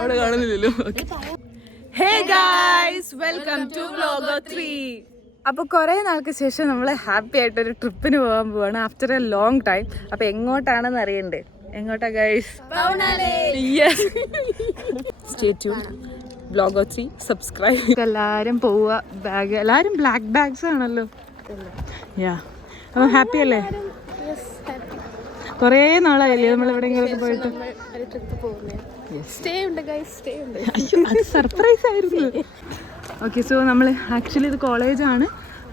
അവിടെ കാണുന്നില്ലല്ലോ. Hey guys, welcome to vlogger 3. അപ്പോൾ കുറേ നാൾക്ക് ശേഷം നമ്മൾ ഹാപ്പി ആയിട്ടൊരു ട്രിപ്പിന് പോകാൻ പോവാണ് ആഫ്റ്റർ എ ലോങ് ടൈം. അപ്പോൾ എങ്ങോട്ടാണെന്ന് അറിയണ്ടേ? എങ്ങോട്ടാ guys? Yes, stay tuned. Vlogger 3 subscribe. എല്ലാവരും പോവുക. ബാഗ് എല്ലാവരും ബ്ലാക്ക് ബാഗ്സ് ആണല്ലോ. യാ, അപ്പോൾ ഹാപ്പി അല്ലേ? കുറേ നാളായില്ലേ നമ്മൾ എവിടെയെങ്കിലൊക്കെ പോയിട്ട്. അത് സർപ്രൈസ് ആയിരുന്നു. ഓക്കെ, സോ നമ്മൾ ആക്ച്വലി ഇത് കോളേജാണ്.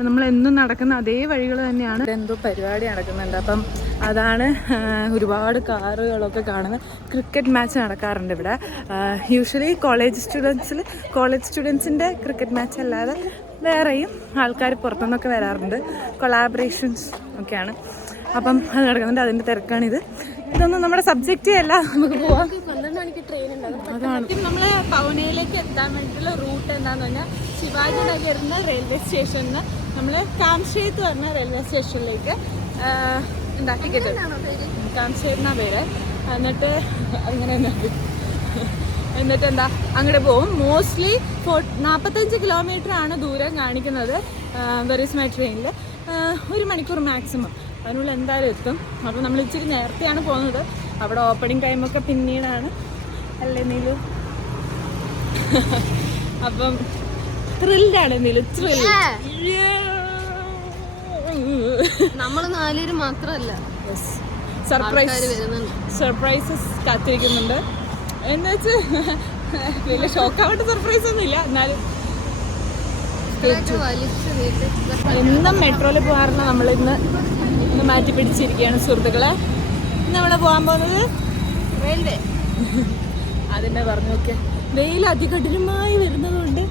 നമ്മൾ എന്നും നടക്കുന്ന അതേ വഴികൾ തന്നെയാണ്. എന്തോ പരിപാടി നടക്കുന്നുണ്ട്. അപ്പം അതാണ് ഒരുപാട് കാറുകളൊക്കെ കാണുന്നത്. ക്രിക്കറ്റ് മാച്ച് നടക്കാറുണ്ട് ഇവിടെ. യൂഷ്വലി കോളേജ് സ്റ്റുഡൻസിൻ്റെ ക്രിക്കറ്റ് മാച്ച് അല്ലാതെ വേറെയും ആൾക്കാർ പുറത്തുനിന്നൊക്കെ വരാറുണ്ട്. കൊളാബറേഷൻസ് ഒക്കെയാണ്. അപ്പം അത് നടക്കുന്നുണ്ട്. അതിൻ്റെ തിരക്കാണിത്. ഇതൊന്നും നമ്മുടെ സബ്ജക്റ്റേ അല്ല. നമുക്ക് പോവാം. അതാണ് നമ്മൾ പൗനയിലേക്ക് എത്താൻ വേണ്ടിയിട്ടുള്ള റൂട്ട് എന്താണെന്ന് പറഞ്ഞാൽ ശിവാജി നഗറിന്ന് റെയിൽവേ സ്റ്റേഷനിൽ നമ്മൾ കാംഷേത്ത് പറഞ്ഞ റെയിൽവേ സ്റ്റേഷനിലേക്ക് എന്താ ടിക്കറ്റ് കാംഷേത്ത് പേര്. എന്നിട്ട് അങ്ങനെ എന്നിട്ട് എന്താ അങ്ങോട്ട് പോകും. മോസ്റ്റ്ലി 45 കിലോമീറ്റർ ആണ് ദൂരം കാണിക്കുന്നത് വെറീസ് മൈ ട്രെയിനിൽ. 1 മണിക്കൂർ മാക്സിമം അതിനുള്ളിൽ എന്തായാലും എത്തും. അപ്പോൾ നമ്മൾ ഇച്ചിരി നേരത്തെയാണ് പോകുന്നത്. അവിടെ ഓപ്പണിംഗ് ടൈമൊക്കെ പിന്നീടാണ് അല്ലേ നീലു? അപ്പം ത്രില്ലാണ് നീലു, ത്രിൽ. നമ്മൾ 4 പേര് മാത്രമല്ല, സർപ്രൈസസ് കാത്തിരിക്കുന്നുണ്ട്. എന്ന് വെച്ച് വലിയ ഷോക്കാവട്ടെ സർപ്രൈസ് ഒന്നും ഇല്ല, എന്നാലും എന്നും മെട്രോയിൽ പോകാറുണ്ട്. നമ്മളിന്ന് മാറ്റി പിടിച്ചിരിക്കുകയാണ് സുഹൃത്തുക്കളെ. ഇന്ന് നമ്മൾ പോകാൻ പോകുന്നത് റെയിൽവേ. അതിനെ പറഞ്ഞു. നോക്കെ വെയിൽ അതികഠിനമായി വരുന്നതുകൊണ്ട്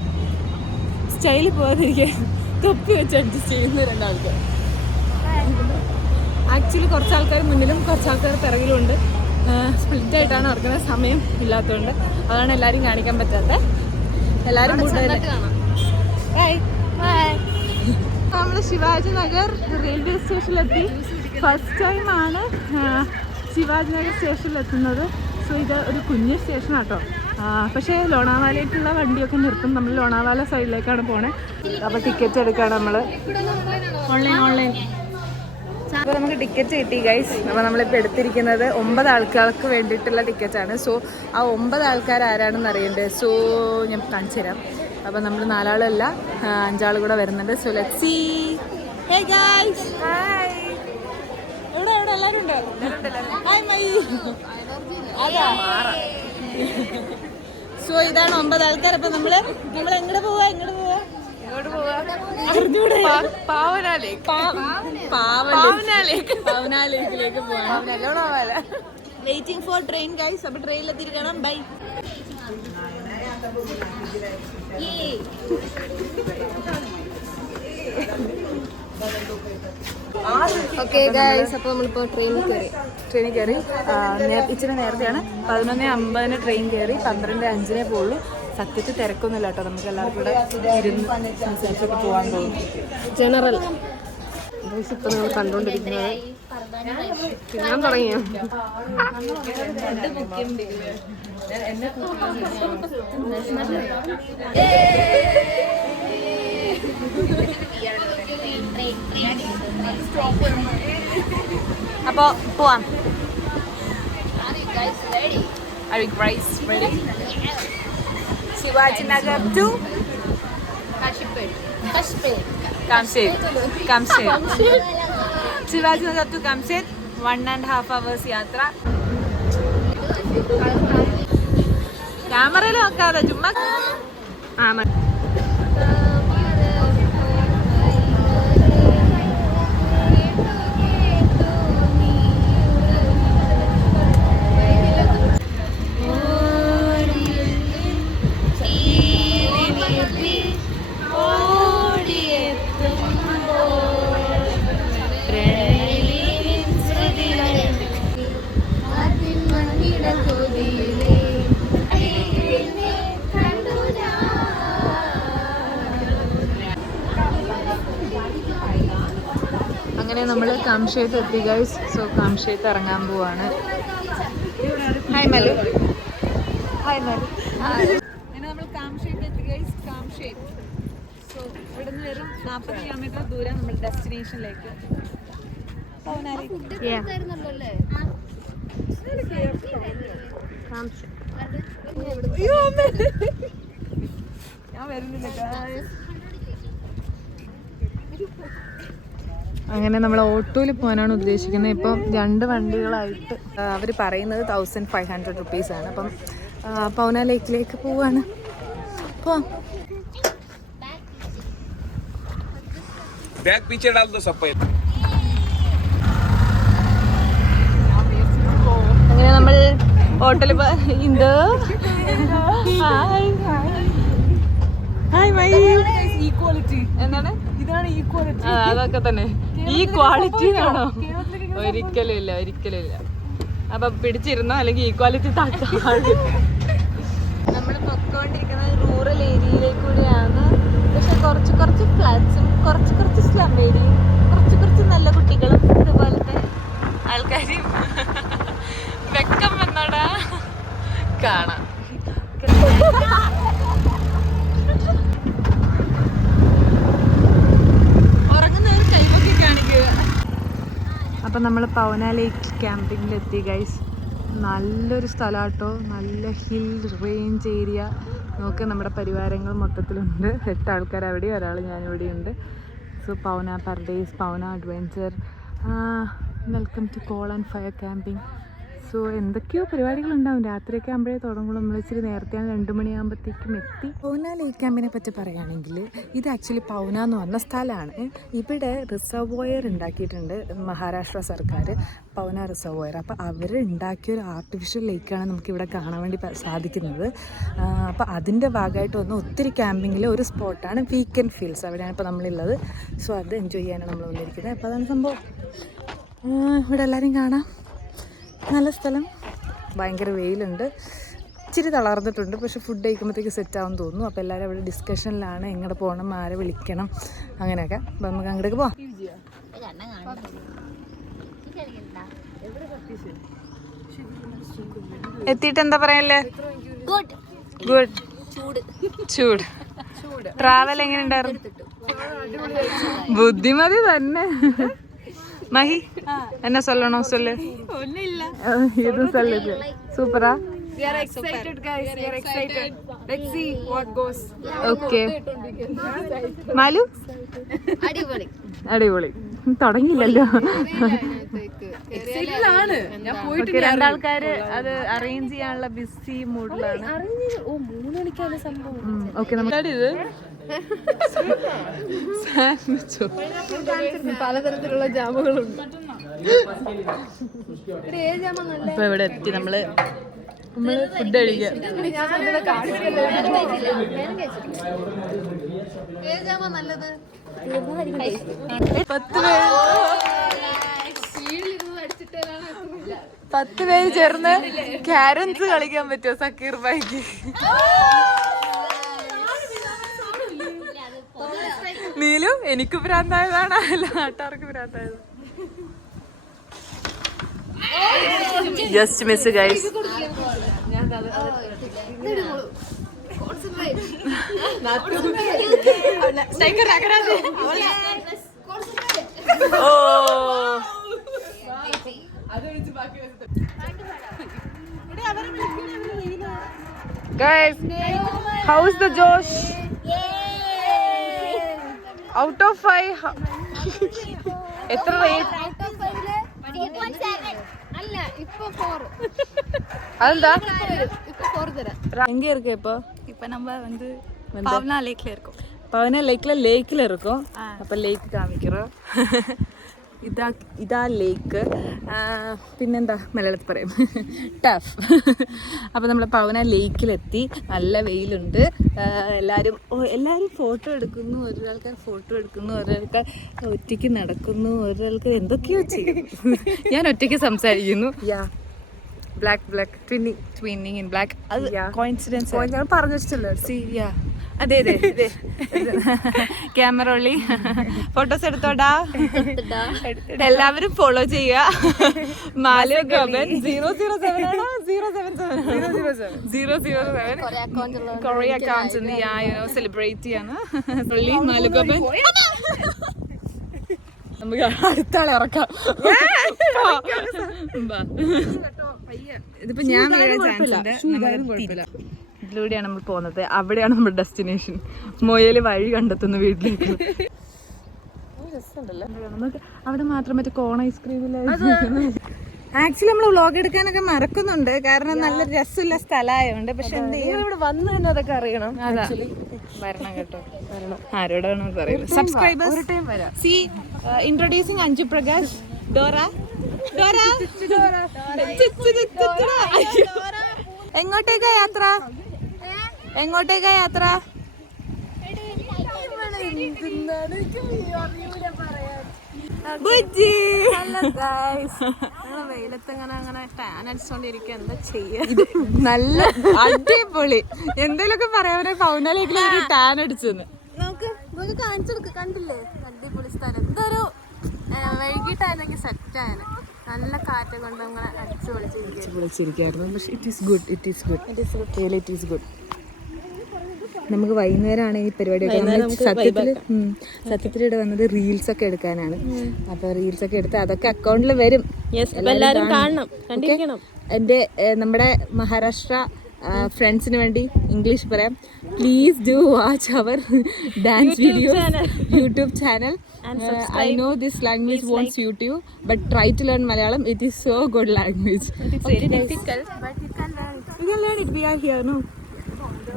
സ്റ്റൈലിൽ പോകാതിരിക്കാൻ തൊപ്പി വെച്ച് അഡ്ജസ്റ്റ് ചെയ്യുന്ന 2 ആൾക്കാർ. ആക്ച്വലി കുറച്ച് ആൾക്കാർ മുന്നിലും കുറച്ച് ആൾക്കാർ പിറകിലും ഉണ്ട്. സ്പ്ലിറ്റായിട്ടാണ് നടക്കുന്നത്, സമയം ഇല്ലാത്തതുകൊണ്ട്. അതാണ് എല്ലാവരും കാണിക്കാൻ പറ്റാത്ത. എല്ലാവരും നമ്മൾ ശിവാജി നഗർ റെയിൽവേ സ്റ്റേഷനിലെത്തി. ഫസ്റ്റ് ടൈമാണ് ശിവാജി നഗർ സ്റ്റേഷനിലെത്തുന്നത്. സോ ഇത് ഒരു കുഞ്ഞ് സ്റ്റേഷനാട്ടോ. പക്ഷേ ലോണാവാലയ്ക്കുള്ള വണ്ടിയൊക്കെ നിർത്തും. നമ്മൾ ലോണാവാല സൈഡിലേക്കാണ് പോണേ. അപ്പോൾ ടിക്കറ്റ് എടുക്കുകയാണ് നമ്മൾ. ഓൺലൈൻ. അപ്പോൾ നമുക്ക് ടിക്കറ്റ് കിട്ടി ഗൈസ്. അപ്പോൾ നമ്മളിപ്പോൾ എടുത്തിരിക്കുന്നത് 9 ആൾക്കാർക്ക് വേണ്ടിയിട്ടുള്ള ടിക്കറ്റാണ്. സോ ആ 9 ആൾക്കാർ ആരാണെന്ന് അറിയണ്ടേ? സോ ഞാൻ കാണിച്ചു തരാം. അപ്പോൾ നമ്മൾ 4 ആളല്ല, 5 ആൾ കൂടെ വരുന്നുണ്ട്. So let's see. Hey guys, hi. എവിടെ എല്ലാവരും ഉണ്ട്? Hi my. സോ ഇതാണ് 9 ആൾക്കാർ. അപ്പോൾ നമ്മൾ എങ്ങോട്ട് പോവാ? പാവനാലേക്കിലേക്ക് പോവാം. Waiting for train guys. അപ്പോൾ ട്രെയിനിലെത്തിരിക്കണം. ബൈ. ഓക്കെ ഗൈസ്, അപ്പോൾ നമ്മളിപ്പോൾ ട്രെയിനിൽ കയറി. ഇച്ചിരി നേരത്തെയാണ്. 11:50 ട്രെയിൻ കയറി. 12:05 പോകുള്ളൂ. സത്യത്തിൽ തിരക്കൊന്നുമില്ല കേട്ടോ. നമുക്ക് എല്ലാവർക്കും കൂടെ ഇരുന്ന് സംസാരിച്ചൊക്കെ പോകാൻ പോകും. ജനറൽ ഇപ്പം നമ്മൾ കണ്ടുകൊണ്ടിരിക്കുന്നത് ഞാൻ തുടങ്ങിയ അപ്പോൾ പോവാം. Are you guys ready? Shivaji Nagar to Kamshet. Shivaji Nagar to Kamshet, 1.5 hours യാത്ര. ക്യാമറയിൽ നോക്കാതെ ചുമ്മാ. അങ്ങനെ നമ്മൾ കാംഷേത്ത് എത്തി ഗൈസ്. സോ കാംഷേത്ത് ഇറങ്ങാൻ പോവാണ്. ഹായ് മലു. അങ്ങനെ നമ്മൾ കാംഷേപ്പ് എത്തി ഗൈസ്. കാംഷേപ്പ്. സോ ഇവിടെ നിന്ന് വെറും 40 കിലോമീറ്റർ ദൂരം നമ്മൾ ഡെസ്റ്റിനേഷനിലേക്ക്. ഞാൻ വരുന്നില്ല. അങ്ങനെ നമ്മൾ ഓട്ടോയിൽ പോകാനാണ് ഉദ്ദേശിക്കുന്നത്. ഇപ്പം 2 വണ്ടികളായിട്ട് അവർ പറയുന്നത് 1500 റുപ്പീസാണ്. അപ്പം പൗന ലേക്കിലേക്ക് പോവാണ്. പോവാം. बैग पीछे डाल दो सब पे. അങ്ങനെ നമ്മൾ ഹോട്ടലിൽ എന്താണ് അതൊക്കെ തന്നെ ഈ ക്വാളിറ്റി ആണോ? ഒരിക്കലും ഇല്ല, ഒരിക്കലും ഇല്ല. അപ്പൊ പിടിച്ചിരുന്നോ അല്ലെങ്കിൽ ഈക്വാലിറ്റി താഴ്ത്താം. നമ്മൾ പൊക്കോണ്ടിരിക്കുന്നത് റൂറൽ ഏരിയയിലേക്ക് കൂടിയാണ്. പക്ഷെ കുറച്ച് ഫ്ലാറ്റ്സും കുറച്ച് സ്ലം ഏരിയയും കുറച്ച് നല്ല കുട്ടികളും ഇതുപോലത്തെ ആൾക്കാരും വെക്കം വന്നോടാ കാണാം. ഉറങ്ങുന്നവർ കൈമൊക്കെ കാണിക്കുക. അപ്പം നമ്മൾ പൗന ലേക്ക് ക്യാമ്പിങ്ങിലെത്തി ഗൈസ്. നല്ലൊരു സ്ഥലമാട്ടോ, നല്ല ഹിൽ റേഞ്ച് ഏരിയ. നോക്ക്, നമ്മുടെ പരിവാരങ്ങൾ മൊത്തത്തിലുണ്ട്. 8 ആൾക്കാർ അവിടെയും, ഒരാൾ ഞാനിവിടെയുണ്ട്. So Pawna paradise, Pawna adventure, welcome to call and fire camping. So എന്തൊക്കെയോ പരിപാടികളുണ്ടാവും. രാത്രിയൊക്കെ ആകുമ്പോഴേ തുടങ്ങുള്ളൂ. നമ്മൾ ഇച്ചിരി നേരത്തെയാണ് 2 മണിയാകുമ്പോഴത്തേക്കും എത്തി. പൗന ലേക്ക് ക്യാമ്പിനെ പറ്റി പറയുകയാണെങ്കിൽ ഇത് ആക്ച്വലി പൗന എന്ന് പറഞ്ഞ സ്ഥലമാണ്. ഇവിടെ റിസർവോയർ ഉണ്ടാക്കിയിട്ടുണ്ട് മഹാരാഷ്ട്ര സർക്കാർ, പൗന റിസർവോയർ. അപ്പോൾ അവർ ഉണ്ടാക്കിയൊരു ആർട്ടിഫിഷ്യൽ ലേക്കാണ് നമുക്കിവിടെ കാണാൻ വേണ്ടി സാധിക്കുന്നത്. അപ്പോൾ അതിൻ്റെ ഭാഗമായിട്ട് വന്ന് ഒത്തിരി ക്യാമ്പിങ്ങിൽ ഒരു സ്പോട്ടാണ് വീക്കെൻഡ് ഫീൽഡ്സ്. അവിടെയാണ് ഇപ്പോൾ നമ്മളുള്ളത്. സോ അത് എൻജോയ് ചെയ്യാനാണ് നമ്മൾ വന്നിരിക്കുന്നത്. അപ്പോൾ അതാണ് സംഭവം. ഇവിടെ എല്ലാവരും കാണാം. നല്ല സ്ഥലം. ഭയങ്കര വെയിലുണ്ട്. ഇച്ചിരി തളർന്നിട്ടുണ്ട്. പക്ഷേ ഫുഡ് കഴിക്കുമ്പോഴത്തേക്ക് സെറ്റാവും തോന്നുന്നു. അപ്പോൾ എല്ലാവരും അവിടെ ഡിസ്കഷനിലാണ്. എങ്ങോട്ട് പോകണം, ആരെ വിളിക്കണം, അങ്ങനെയൊക്കെ. അപ്പം നമുക്ക് അങ്ങോട്ടേക്ക് പോവാം. എത്തിയിട്ട് എന്താ പറയല്ലേ? ഗുഡ്. ചൂട്. ട്രാവൽ എങ്ങനെ ഉണ്ടായിരുന്നു? ബുദ്ധിമതി തന്നെ. മഹി என்ன சொல்லணும் சொல்லு. ஒண்ணு இல்ல, இது சொல்லுது. சூப்பரா? We are excited guys, we are excited. Let's see what goes. Okay. Malu അടിപൊളി അടിപൊളി. തുടങ്ങിയില്ലല്ലോ. ഓക്കെ, 2 ആൾക്കാര് അത് അറേഞ്ച് ചെയ്യാനുള്ള ബിസി മൂഡിലാണ്. ഓക്കെ, നമുക്കത് പലതരത്തിലുള്ള ജാമുകളുണ്ട്. ഇപ്പൊ ഇവിടെ എത്തി. നമ്മള് ഫുഡ് കഴിക്കാം. നല്ലത് 10 പേര് ചേർന്ന് ക്യാരംസ് കളിക്കാൻ പറ്റുമോ സക്കീർ ഭായിക്ക്? നീലു എനിക്ക് ഭ്രാന്തായതാണ്, അല്ല നാട്ടുകാർക്ക് ഭ്രാന്തായത്. Just miss guys. Guys, how's the Josh? Out of 5 എത്ര റേറ്റ്? അതെന്താ? எங்க இருக்கு இப்போ? இப்போ நம்ம வந்து பவனா லேக்ல இருக்கோம். பவனா லேக்ல இருக்கோம். அப்ப லேக் കാണിக்கிறோம். ഇതാ ലേക്ക്. പിന്നെന്താ മലയാളത്തിൽ പറയും, ടഫ്. അപ്പോൾ നമ്മൾ പവന ലേക്കിലെത്തി. നല്ല വെയിലുണ്ട്. എല്ലാവരും ഫോട്ടോ എടുക്കുന്നു. ഒരാൾക്കാർ ഫോട്ടോ എടുക്കുന്നു, ഒരാൾക്കാർ ഒറ്റയ്ക്ക് നടക്കുന്നു, ഒരാൾക്കാർ എന്തൊക്കെയോ ചെയ്യും. ഞാൻ ഒറ്റയ്ക്ക് സംസാരിക്കുന്നു. Black twinning in black. അത് കോയിൻസിഡൻസ് ഞാൻ പറഞ്ഞു വെച്ചിട്ടില്ല. അതെ അതെ അതെ ക്യാമറ ഉള്ളി ഫോട്ടോസ് എടുത്തോടാ. എല്ലാവരും ഫോളോ ചെയ്യുക. മാലു ഗോപൻ 007 ആണോ 007 കൊറേ അക്കൗണ്ട്സ് ഉണ്ട്. സെലിബ്രേറ്റ് ചെയ്യാണ് പുള്ളി മാലു ഗോപൻ. നമുക്ക് അടുത്ത ആളെ ഇറക്കാം. ഇതിപ്പോ ഞാൻ ഇതിലൂടെയാണ് നമ്മൾ പോകുന്നത്. അവിടെയാണ് നമ്മുടെ ഡെസ്റ്റിനേഷൻ. മൊയല് വഴി കണ്ടെത്തുന്ന വീട്ടിലേക്ക്. നമുക്ക് അവിടെ മാത്രം മറ്റേ കോൺ ഐസ്ക്രീമില്ല. ആക്ച്വലി നമ്മൾ വ്ളോഗ് എടുക്കാനൊക്കെ മറക്കുന്നുണ്ട്, കാരണം നല്ല രസമുള്ള സ്ഥലമായോണ്ട്. പക്ഷെ എന്ത് ചെയ്യാം, ഇവിടെ വന്ന് തന്നെ അതൊക്കെ അറിയണം. അതാ വരണം കേട്ടോ. ആരോടാണോ പറയുന്നത്? Subscribers see introducing Anju Prakash. Dora എങ്ങോട്ടേക്കാ യാത്ര? എങ്ങോട്ടേക്കാ യാത്ര? നല്ല അടിപൊളി. എന്തെങ്കിലുമൊക്കെ പറയാൻ പൗനാലേക്ക് ടാൻ അടിച്ചെന്ന് നമുക്ക് കാണിച്ചു കൊടുക്ക. കണ്ടില്ലേ അടിപൊളി സ്ഥലം. ഇതൊരു വൈകിട്ടായിരുന്നെങ്കിൽ സെറ്റായാണ്. നല്ല കാറ്റ് കൊണ്ട് നമ്മളെ അടിച്ചു പൊളിച്ചിരിക്കായിരുന്നു. പക്ഷെ it is good, it is good, really it is good. നമുക്ക് വൈകുന്നേരമാണ് ഈ പരിപാടിയൊക്കെ. സത്യത്തിൽ ഇവിടെ വന്നത് റീൽസ് ഒക്കെ എടുക്കാനാണ്. അപ്പൊ റീൽസ് ഒക്കെ എടുത്ത് അതൊക്കെ അക്കൗണ്ടിൽ വരും. എല്ലാവരും കാണണം, കണ്ടിരിക്കണം. എൻ്റെ നമ്മുടെ മഹാരാഷ്ട്ര ഫ്രണ്ട്സിന് വേണ്ടി ഇംഗ്ലീഷ് പറയാം. Please do watch our dance video YouTube channel. I know this language wants YouTube, but try to learn Malayalam. It is so good language. It is very difficult, but you can learn it. You can learn it. We are here, no?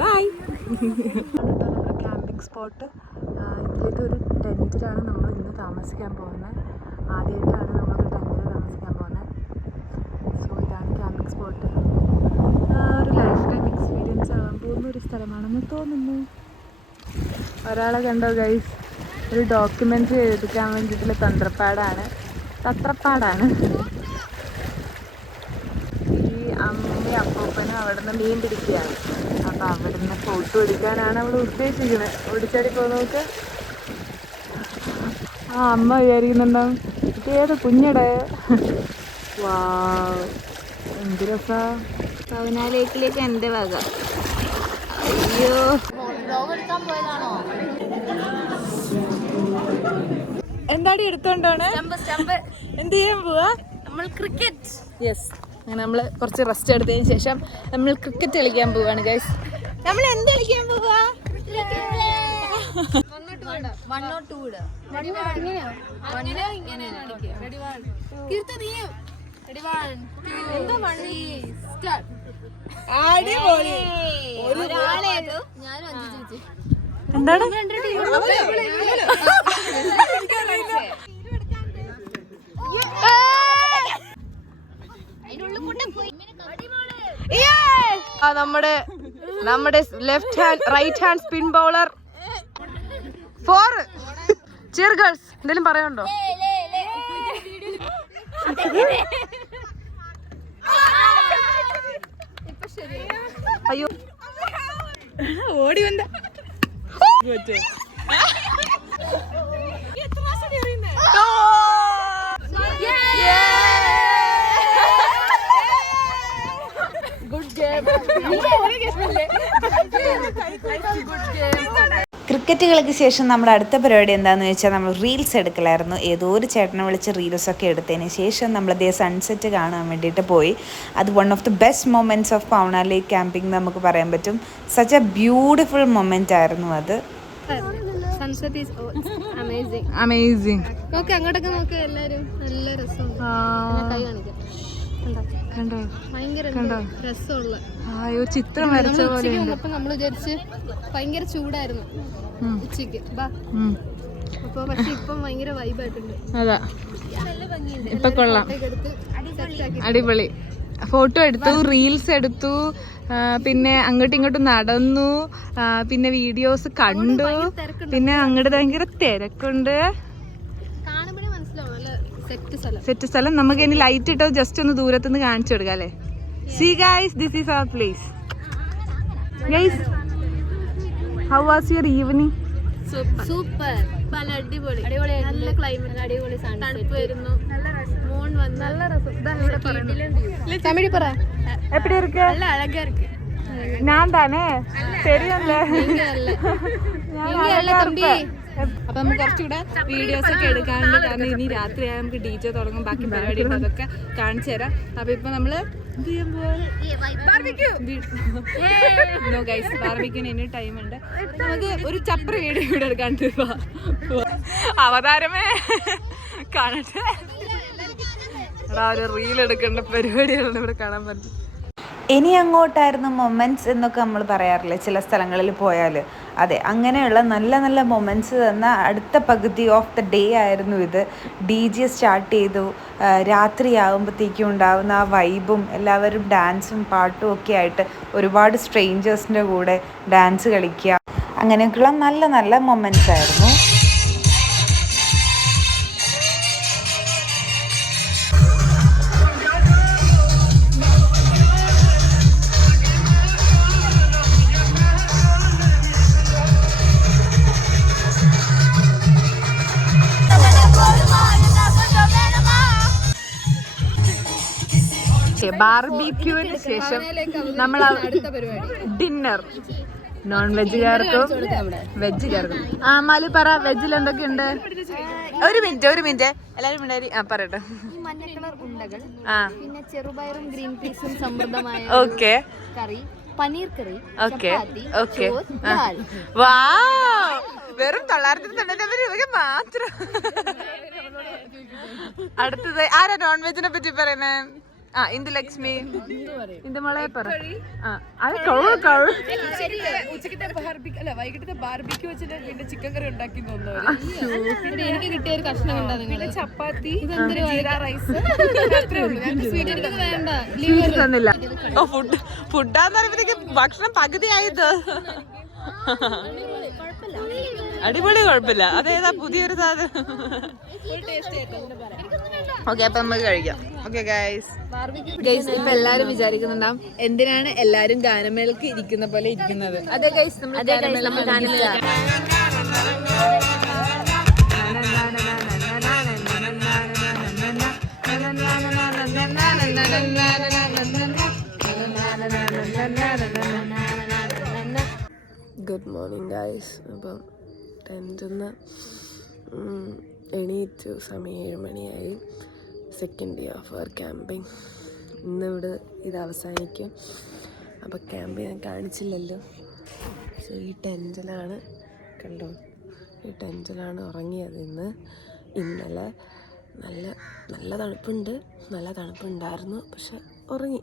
Bye. നമ്മുടെ camping spot. ഇതിലേക്ക് ഒരു ടെൻറ്റിലാണ് നമ്മൾ ഇന്ന് താമസിക്കാൻ പോകുന്നത്. ആദ്യമായിട്ടാണ് നമ്മളൊരു ടെൻറ്റിൽ താമസിക്കാൻ പോകുന്നത്. സോ ഇതാണ് ക്യാമ്പിംഗ് സ്പോട്ട്. ഒരു ലൈഫ് ടൈം എക്സ്പീരിയൻസ് ആകാൻ പോകുന്ന ഒരു സ്ഥലമാണെന്ന് തോന്നുന്നു. ഒരാളെ കണ്ടോ ഗൈസ്? ഒരു ഡോക്യുമെൻ്ററി എഴുതിക്കാൻ വേണ്ടിയിട്ടുള്ള തത്രപ്പാടാണ്. ഈ അമ്മയും അപ്പൂപ്പനും അവിടെ നിന്ന് മീൻ പിടിക്കുകയാണ്. അപ്പം അവിടെ നിന്ന് ഫോട്ടോ എടുക്കാനാണ് അവൾ ഉദ്ദേശിക്കുന്നത്. ഓടിച്ചാടി പോ നോക്ക്. ആ അമ്മ വിചാരിക്കുന്നുണ്ടാവും ഇതേത് കുഞ്ഞടെ. വാവ്, എന്ത് രസാ. പവനാലേക്കിലേക്ക് എൻ്റെ വക. അയ്യോ, എന്താടി എടുത്തോണ്ടാണ്? എന്ത് ചെയ്യാൻ പോവാ? നമ്മൾ ക്രിക്കറ്റ്. യെസ്, അങ്ങനെ നമ്മൾ കുറച്ച് റെസ്റ്റ് എടുത്തതിന് ശേഷം നമ്മൾ ക്രിക്കറ്റ് കളിക്കാൻ പോവാണ് ഗൈസ്. നമ്മൾ എന്ത് കളിക്കാൻ പോവാ? എന്താണ്? നമ്മുടെ left hand right hand spin bowler 4. Cheer girls, എന്തെങ്കിലും പറയാനുണ്ടോ? അയ്യോ ഓടി വന്ന ക്രിക്കറ്റ് കളിക്ക് ശേഷം നമ്മുടെ അടുത്ത പരിപാടി എന്താണെന്ന് വെച്ചാൽ നമ്മൾ റീൽസ് എടുക്കലായിരുന്നു. ഏതോ ഒരു ചേട്ടനെ വിളിച്ച് റീൽസൊക്കെ എടുത്തതിന് ശേഷം നമ്മളതേ സൺസെറ്റ് കാണാൻ വേണ്ടിയിട്ട് പോയി. അത് one of the best moments of Pawna lake camping നമുക്ക് പറയാൻ പറ്റും. സച്ച് എ ബ്യൂട്ടിഫുൾ മൊമെൻ്റ് ആയിരുന്നു അത്. Sunset is amazing. നോക്ക്, അങ്ങോട്ടൊക്കെ നോക്ക് എല്ലാരും. നല്ല രസമുണ്ട്. കൈ കാണിക്കാം. കണ്ടോ? ഭയങ്കര രസമുള്ള ചിത്രം വരച്ച പോലെ. അപ്പൊ നമ്മൾ വിചാരിച്ച് ഭയങ്കര ചൂടായിരുന്നു ഉച്ചക്ക്. അപ്പൊ പക്ഷെ ഇപ്പം ഭയങ്കര വൈബായിട്ടുണ്ട്. അതാ, നല്ല ഭംഗിയുണ്ട്. ഇപ്പൊ കൊള്ളാം, അടിപൊളി. ഫോട്ടോ എടുത്തു, റീൽസ് എടുത്തു, പിന്നെ അങ്ങോട്ടും ഇങ്ങോട്ടും നടന്നു, പിന്നെ വീഡിയോസ് കണ്ടു. പിന്നെ അങ്ങോട്ട് ഭയങ്കര തിരക്കുണ്ട്. കാണുമ്പോഴേ മനസ്സിലാവും നല്ല സെറ്റ് സ്ഥലം. നമുക്ക് ഇനി ലൈറ്റ് ഇട്ടോ ജസ്റ്റ് ഒന്ന് ദൂരത്തുനിന്ന് കാണിച്ചു കൊടുക്കാം അല്ലേ? See guys, this is our place. Guys, how was your evening? Super, നല്ല അടിപൊളി, നല്ല ക്ലൈമറ്റ്, അടിപൊളി തണുപ്പ് വരുന്നു, മൂൺ വന്നു, നല്ല രസം. തമിഴ് പറ. എപ്പടി ഇருக்கு? നല്ല അഴകാ ഇருக்கு. ഞാൻ തന്നെ ശരിയല്ലേ? അപ്പൊ നമുക്ക് കുറച്ചുകൂടെ വീഡിയോസ് ഒക്കെ എടുക്കാനുണ്ട്. കാരണം ഇനി രാത്രിയായ നമുക്ക് DJ തുടങ്ങും, ബാക്കി പരിപാടികൾ അതൊക്കെ കാണിച്ചു തരാം. അപ്പൊ ഇപ്പൊ നമ്മള് ബാർബിക്യൂന് ഇനി ടൈം ഉണ്ട്. നമുക്ക് ഒരു ചപ്ര വീഡിയോ ഇവിടെ എടുക്കാൻ അവതാരമേ കാണട്ടെ. ഒരു റീൽ എടുക്കേണ്ട പരിപാടികളാണ് ഇവിടെ കാണാൻ പറ്റും. ഇനി അങ്ങോട്ടായിരുന്നു മൊമെൻറ്റ്സ് എന്നൊക്കെ നമ്മൾ പറയാറില്ലേ ചില സ്ഥലങ്ങളിൽ പോയാൽ. അതെ, അങ്ങനെയുള്ള നല്ല നല്ല മൊമെൻറ്റ്സ് തന്ന അടുത്ത പകുതി ഓഫ് ദ ഡേ ആയിരുന്നു ഇത്. DJ സ്റ്റാർട്ട് ചെയ്തു. രാത്രിയാകുമ്പോഴത്തേക്കും ഉണ്ടാകുന്ന ആ വൈബും എല്ലാവരും ഡാൻസും പാട്ടും ഒക്കെ ആയിട്ട് ഒരുപാട് സ്ട്രേഞ്ചേഴ്സിൻ്റെ കൂടെ ഡാൻസ് കളിക്കുക, അങ്ങനെയൊക്കെയുള്ള നല്ല നല്ല മൊമെൻറ്റ്സ് ആയിരുന്നു. ബാർബിക്യൂവിന് ശേഷം നമ്മൾ ഡിന്നർ, നോൺ വെജുകാർക്കും വെജുകാർക്കും. മാലു പറ, വെജിൽ എന്തൊക്കെയുണ്ട്? ഒരു മിനിറ്റ് എല്ലാരും മിണ്ടായി. പറയട്ടെ. മഞ്ഞക്കളർ ഉണ്ടകൾ, പിന്നെ ചെറുപയറും ഗ്രീൻ പീസും സമൃദ്ധമായ കറി, പനീർ കറി, ഓക്കെ. വാവ്, വെറും 999 രൂപയ്ക്ക് മാത്രം. അടുത്തത് ആരാ നോൺ വെജിനെ പറ്റി പറയുന്നേ? ഇന്ദുലക്ഷ്മി, ഇന്ദുമളെ പറ. വൈകിട്ടത്തെ ബാർബിക്യൂ വെച്ചിട്ട് പിന്നെ ചിക്കൻ കറി ഉണ്ടാക്കി എനിക്ക് കിട്ടിയ ഒരു കഷ്ണം പിന്നെ ചപ്പാത്തി, റൈസ് തന്നില്ല. ഫുഡാന്ന് പറയുമ്പോഴത്തേക്ക് ഭക്ഷണം പകുതിയായത്. അടിപൊളി, കുഴപ്പമില്ല. അതേതാ പുതിയൊരു സാധനം? ഓക്കെ, അപ്പൊ നമുക്ക് കഴിക്കാം. ഓക്കെ ഗൈസ്, ഇപ്പൊ എല്ലാരും വിചാരിക്കുന്നുണ്ടാവും എന്തിനാണ് എല്ലാരും ഗാനമേളക്ക് ഇരിക്കുന്ന പോലെ ഇരിക്കുന്നത്. അതെ ഗൈസ്, നമ്മൾ ഗുഡ് മോർണിംഗ് ഗൈസ്. അപ്പം ടെൻറ്റിന്ന് എണീറ്റു, സമയം 7 മണിയായി. Second day of our camping. ഇന്നിവിടെ ഇത് അവസാനിക്കും. അപ്പോൾ ക്യാമ്പ് ഞാൻ കാണിച്ചില്ലല്ലോ. സോ ഈ ടെൻറ്റിലാണ്, കണ്ടോ, ഈ ടെൻറ്റിലാണ് ഉറങ്ങിയത് ഇന്നലെ. നല്ല തണുപ്പുണ്ടായിരുന്നു, പക്ഷെ ഉറങ്ങി.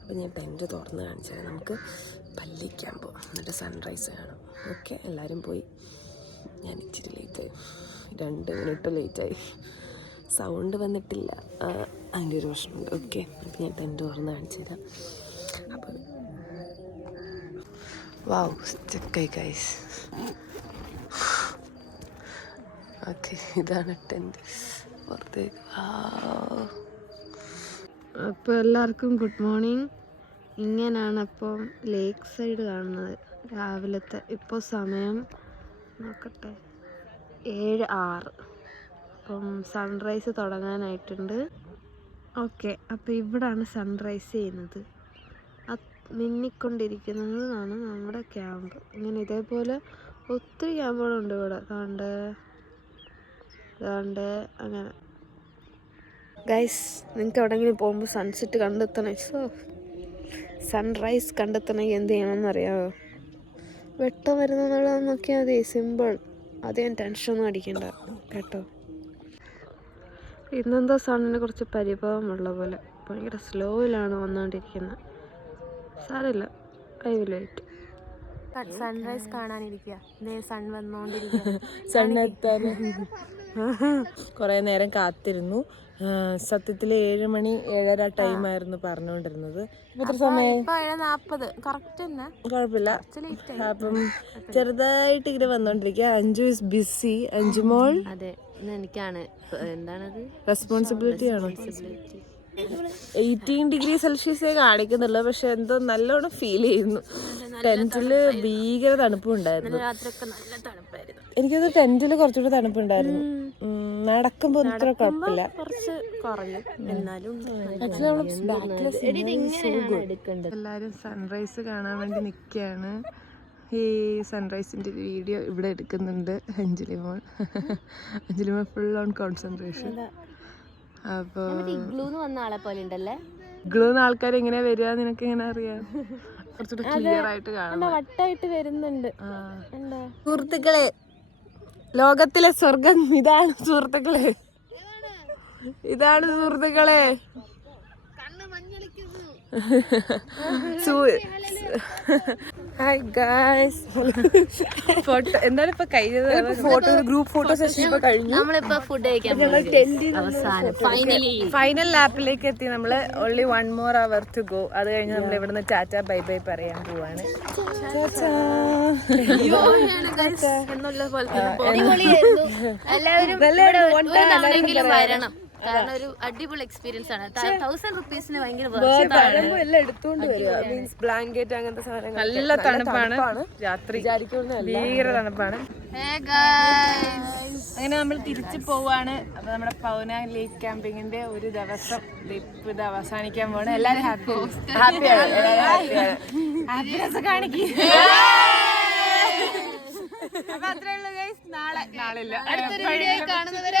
അപ്പോൾ ഞാൻ ടെൻറ്റ് തുറന്ന് കാണിച്ചത്. നമുക്ക് പല്ലിക്കാൻ പോവാം, എന്നിട്ട് സൺറൈസ് കാണാം. ഓക്കെ, എല്ലാവരും പോയി. ഞാൻ ഇച്ചിരി ലേറ്റായി, 2 മിനിറ്റ് ലേറ്റായി. സൗണ്ട് വന്നിട്ടില്ല, അതിൻ്റെ ഒരു പ്രശ്നമുണ്ട്. ഓക്കെ, അപ്പോൾ ഞാൻ ടെൻറ്റ് തുറന്ന് കാണിച്ചു തരാം. അപ്പോൾ വാവ്, സ്റ്റെക്കായി ഗൈസ്. ഓക്കെ, ഇതാണ് ടെൻറ്റ് പുറത്തേക്ക്. അപ്പോൾ എല്ലാവർക്കും ഗുഡ് മോർണിംഗ്. ഇങ്ങനെയാണ് അപ്പം ലേക്ക് സൈഡ് കാണുന്നത് രാവിലത്തെ. ഇപ്പോൾ സമയം നോക്കട്ടെ, 7:06. അപ്പം സൺറൈസ് തുടങ്ങാനായിട്ടുണ്ട്. ഓക്കെ, അപ്പോൾ ഇവിടാണ് സൺറൈസ് ചെയ്യുന്നത്. മിന്നിക്കൊണ്ടിരിക്കുന്നതാണ് നമ്മുടെ ക്യാമ്പ്. ഇങ്ങനെ ഇതേപോലെ ഒത്തിരി ക്യാമ്പുകളുണ്ട് ഇവിടെ. അതാണ്ട് അങ്ങനെ. ഗൈസ്, നിങ്ങൾക്ക് എവിടെയെങ്കിലും പോകുമ്പോൾ സൺസെറ്റ് കണ്ടെത്തണേ, സൺറൈസ് കണ്ടെത്തണമെങ്കിൽ എന്ത് ചെയ്യണമെന്ന് അറിയാമോ? വെട്ടം വരുന്നുള്ളത് നോക്കിയാൽ മതി, സിമ്പിൾ. അധികം ടെൻഷനൊന്നും അടിക്കണ്ട കേട്ടോ. ഇന്നെന്തോ സണ്ണിന് കുറച്ച് പരിഭവമുള്ള പോലെ, ഭയങ്കര സ്ലോയിലാണ് വന്നുകൊണ്ടിരിക്കുന്നത്. സാരമില്ല, ഐ വിൽ വെയിറ്റ്. സൺറൈസ് കാണാനിരിക്കുക, സൺ വന്നുകൊണ്ടിരിക്കുക. സണ്ണെത്താൻ കുറേ നേരം കാത്തിരുന്നു. സത്യത്തിൽ 7 മണി 7:30 ടൈമായിരുന്നു പറഞ്ഞുകൊണ്ടിരുന്നത്. എത്ര സമയം? 7:40 കറക്റ്റ് തന്നെ, കുഴപ്പമില്ല. അപ്പം ചെറുതായിട്ട് ഇങ്ങനെ വന്നോണ്ടിരിക്കുക. Anju is busy. അഞ്ജു മോൾ, അതെ, എനിക്കാണ് എന്താണത്, റെസ്പോൺസിബിലിറ്റി ആണോ? 18°C കാണിക്കുന്നുള്ളൂ, പക്ഷെ എന്തോ നല്ലോണം ഫീൽ ചെയ്യുന്നു. ടെന്റില് ഭീകര തണുപ്പുണ്ടായിരുന്നു. എനിക്കത് ടെന്റില് കുറച്ചുകൂടെ തണുപ്പുണ്ടായിരുന്നു. നടക്കുമ്പോ ഇത്ര കുഴപ്പമില്ല. എല്ലാരും സൺറൈസ് കാണാൻ വേണ്ടി നിൽക്കുകയാണ്. ഈ സൺറൈസിന്റെ വീഡിയോ ഇവിടെ എടുക്കുന്നുണ്ട് അഞ്ജലിമോൾ. അഞ്ജലിമോൾ ഫുൾ ഓൺ കോൺസെൻട്രേഷൻ. അപ്പൊ ഇഗ്ലൂന്ന് ആൾക്കാർ എങ്ങനെയാ വരിക നിനക്ക് എങ്ങനെ അറിയാം? കുറച്ചുകൂടെ ക്ലിയർ ആയിട്ട് കാണാം. വട്ടായിട്ട് വരുന്നുണ്ട്. സുഹൃത്തുക്കളെ, ലോകത്തിലെ സ്വർഗം ഇതാണ് സുഹൃത്തുക്കളെ, ഇതാണ് സുഹൃത്തുക്കളെ. Hi guys. ഫോട്ടോ എന്തായാലും ഇപ്പൊ കഴിഞ്ഞത് ഫോട്ടോ, ഗ്രൂപ്പ് ഫോട്ടോ സെഷൻ ഇപ്പൊ കഴിഞ്ഞു. നമ്മളിപ്പോ ഫുഡ് കഴിക്കാൻ ഫൈനൽ ലാപ്പിലേക്ക് എത്തി. നമ്മള് only 1 more hour to go. അത് കഴിഞ്ഞ് നമ്മൾ ഇവിടുന്ന് ടാറ്റ ബൈ ബൈ പറയാൻ പോവാണ്. എല്ലാവരും വരണം, കാരണം ഒരു അടിപൊളി എക്സ്പീരിയൻസ് ആണ്. 1000 rupeesന് ഭയങ്കര ബ്ലാങ്കറ്റ് അങ്ങനത്തെ സാധനങ്ങൾ. നല്ല തണുപ്പാണ് രാത്രി, ഭീകര തണുപ്പാണ്. അങ്ങനെ നമ്മൾ തിരിച്ചു പോവാണ്. അപ്പൊ നമ്മുടെ പൗന ലേക്ക് ക്യാമ്പിങ്ങിന്റെ ഒരു ദിവസം ഇത് അവസാനിക്കാൻ പോവാണ്. എല്ലാരും ഹാപ്പിനെസ് കാണിക്കും. അപ്പൊ അത്രേ ഉള്ളൂ ഗൈസ്. നാളില്ല, അടുത്തൊരു വീഡിയോ കാണുന്നവരെ.